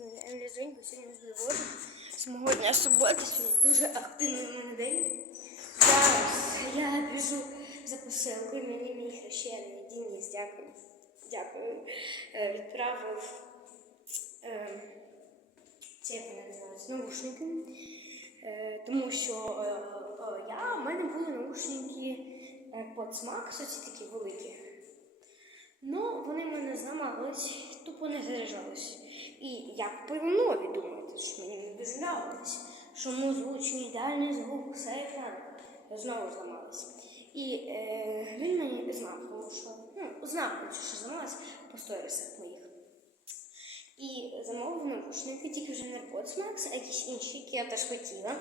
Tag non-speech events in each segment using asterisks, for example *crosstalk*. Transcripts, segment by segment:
Емілі Женьку сьогодні з виводу. З мого дня сьогодні дуже активний у день. Зараз я біжу за посилкою. Мені мій хрещений Денис, дякую. Дякую. Е, Відправив е, це як вони називаються, наушники. Е, тому що я, в мене були наушники AirPods Max, оці такі великі. Ну, вони мене зламались, тупо не заряджались. І я купила нові, думаєте, що мені не дуже що звучний ідеальний звук, надо. Знову зламалась. І е, він мені знав, тому що ну, знав, що зламалась по сторісах моїх. І замовив наушники, тільки вже не Max, а якісь інші, які я теж хотіла.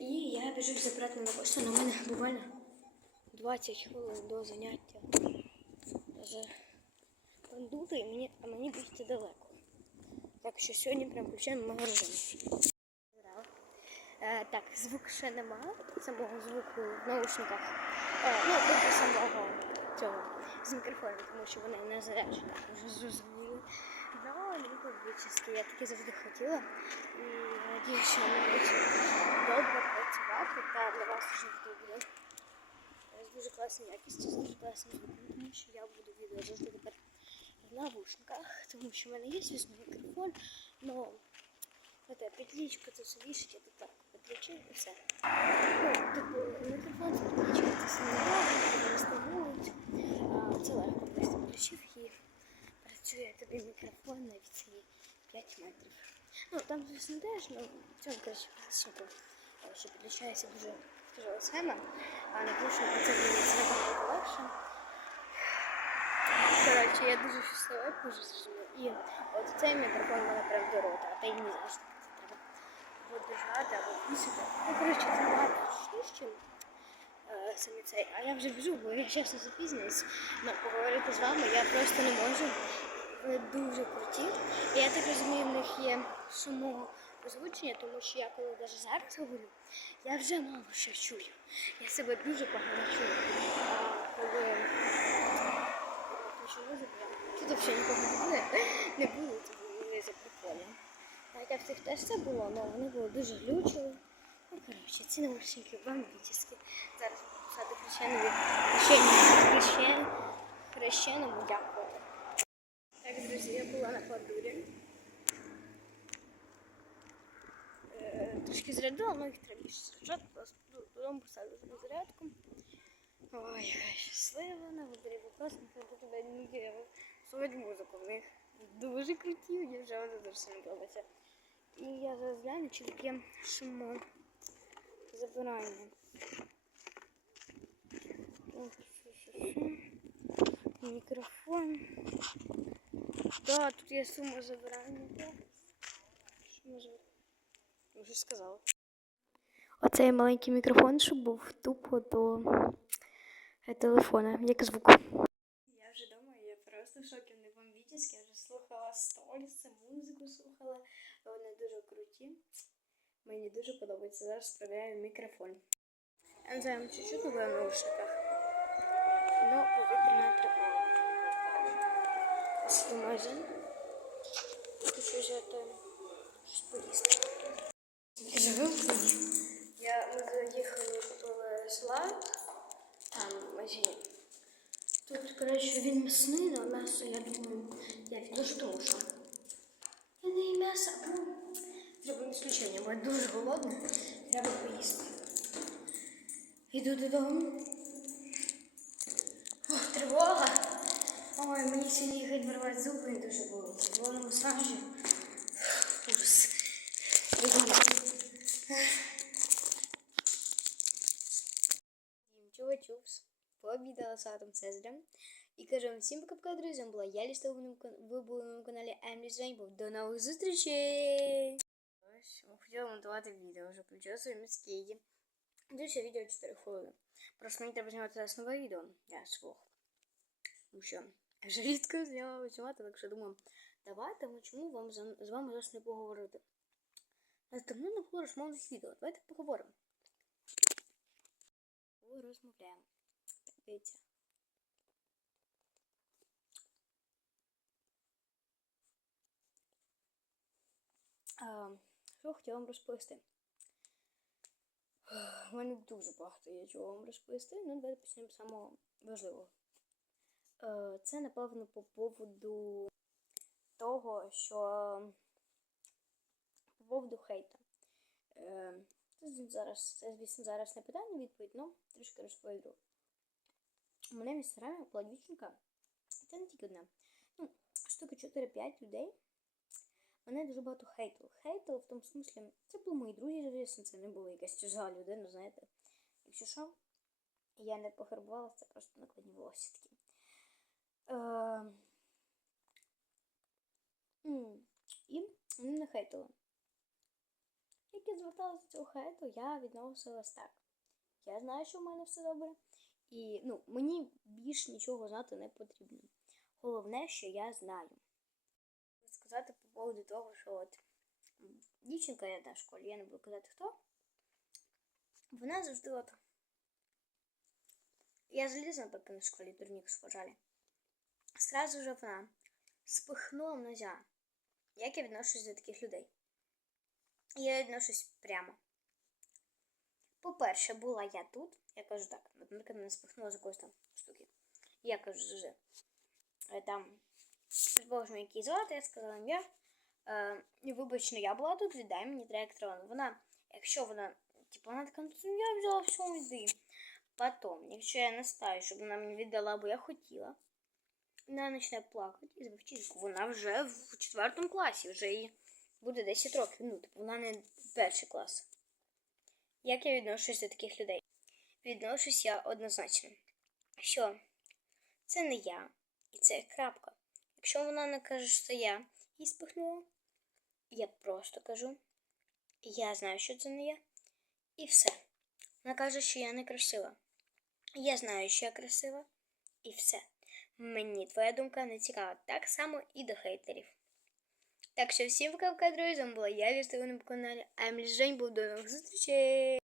І я біжу забрати на пошту. На мене буквально 20 хвилин до заняття з і мені, а мені бігти далеко. Так що сьогодні прям включаємо магазин. Е, так, звук ще нема, самого звуку в наушниках. Е, ну, тобто самого цього з мікрофоном, тому що вони не заряджені, вже зрозуміли. Ну, не я таки завжди хотіла. І надію, що вони будуть добре працювати та для вас вже буде дуже класною якістю, з дуже класним звуком, тому що я буду відео завжди тепер в навушниках, тому що в мене є, звісно, мікрофон, але це підлічка, це все вішать, це так, підключив і все. Ну, типу, мікрофон це підлічка, це все не важко, розтягнуть, а це легко, просто включив і працює тобі мікрофон на відстані 5 метрів. Ну, там, звісно, теж, ну, в цьому, коротше, принципу, е, що підключається дуже тяжела схема, а на площадку це буде це набагато легше. Коротше, я дуже щаслива, дуже зрозуміла. І от цей мікрофон мене прям до рота, а та й не завжди це треба або держати, або писати. Ну, коротше, це багато чим е, самі цей. А я вже біжу, бо я чесно запізнююсь. Ну, поговорити з вами я просто не можу. Ви дуже круті. І я так розумію, в них є самого озвучення, тому що я коли навіть зараз говорю, я вже мало що чую. Я себе дуже погано чую. А коли включу музику, тут взагалі нікого не. *laughs* Не було, це було не за прикольно. Хоча в цих теж це було, але вони були дуже глючили. Ну, коротше, ці наушники бомбічні. Зараз буду писати хрещеному, хрещеному дякувати. Так, друзі, я була на подурі. Е, Трошки зарядила, але їх треба більше заряджати, просто додому поставила зарядку. Ой, яка щаслива, на виборі класно, про тебе не слухати музику. В них дуже круті, мені вже вони дуже сильно подобається. І я зараз гляну, чи таке шумо забирання. Що, що, що. Мікрофон. Да, тут є сума забирання. Вже сказала. Оцей маленький мікрофон, щоб був тупо до телефона, як звук. Я вже вдома, я просто в шокі, вони бомбічні. Я вже слухала сторіси, музику слухала. Вони дуже круті. Мені дуже подобається. Зараз справляю мікрофон. Я не знаю, чуть-чуть була в наушниках. Ну, повітряна тривога. Сиду магазин. Хочу взяти щось поїсти. Живу в Києві. Я, ми заїхали, купили салат. Там магазин. Тут, коротше, він м'ясний, але м'ясо, я думаю, я що я не їм м'ясо, або треба ісключення, бо я дуже голодна, треба поїсти. Йду додому. Ох, тривога. Ой, мені сьогодні їхати вирвати зуби і дуже болить. Було на масажі. Ужас. Чува чувс. Пообідала з Атом Цезарем. І кажу вам всім пока-пока, друзі. Була я, Ліста, ви були на моєму каналі Емлі Женьбов. До нових зустрічей! Ось, хотіла монтувати відео, вже включила свої міські. Дивіться відео 4 хвилини. Просто мені треба знімати зараз нове відео. Я свох. Ну що, вже рідко зняла знімати, так що думаю, давайте ми чому вам з вами зараз не поговорити. У нас не було розмовних відео. Давайте поговоримо. Розмовляємо. Дивіться. Що хотіла вам розповісти? У мене дуже багато є чого вам розповісти, ну давайте почнемо з самого важливого. Е, Це, напевно, по поводу того, що по поводу хейта. Е, Це зараз, звісно, зараз не питання відповідь, але трішки розповіду. У мене інстаграмі була дівчинка, це не тільки одна. Ну, штуки 4-5 людей. Мене дуже багато хейтили. Хейтили в тому смислі, це були мої друзі, звісно, це не була якась чужа людина, знаєте. Якщо що, я не пофарбувалася, це просто накладні волосся такі. Е, і вони не хейтили. Як я зверталася до цього хейту, я відносилась так. Я знаю, що в мене все добре. І ну, мені більш нічого знати не потрібно. Головне, що я знаю. Сказати по поводу того, що от дівчинка я в школі, я не буду казати хто. Вона завжди от. Я залізна поки на школі дурник схожали. Сразу же вона спихнула ножа. Як я відношусь до таких людей? Я відношусь прямо. По-перше, була я тут, я кажу так, наприклад, мене спихнула з якоїсь там штуки. Я кажу завжди. е, Там, предположимо, який звати, я сказала ім'я. Е, вибач, ну я була тут, віддай мені трек Вона, якщо вона, типу, вона така, ну я взяла все, йди. Потім, якщо я настаю, щоб вона мені віддала, бо я хотіла, вона почне плакати і за. Вона вже в четвертому класі, вже їй буде 10 років. Ну, типу, вона не перший клас. Як я відношусь до таких людей? Відношусь я однозначно, що це не я, і це крапка. Якщо вона не каже, що це я її спихнула, я просто кажу, я знаю, що це не я, і все. Вона каже, що я не красива. Я знаю, що я красива, і все. Мені твоя думка не цікава. Так само і до хейтерів. Так що всім пока-пока, друзі, з вами була я, Вістина на каналі. А Жень був до нових зустрічей.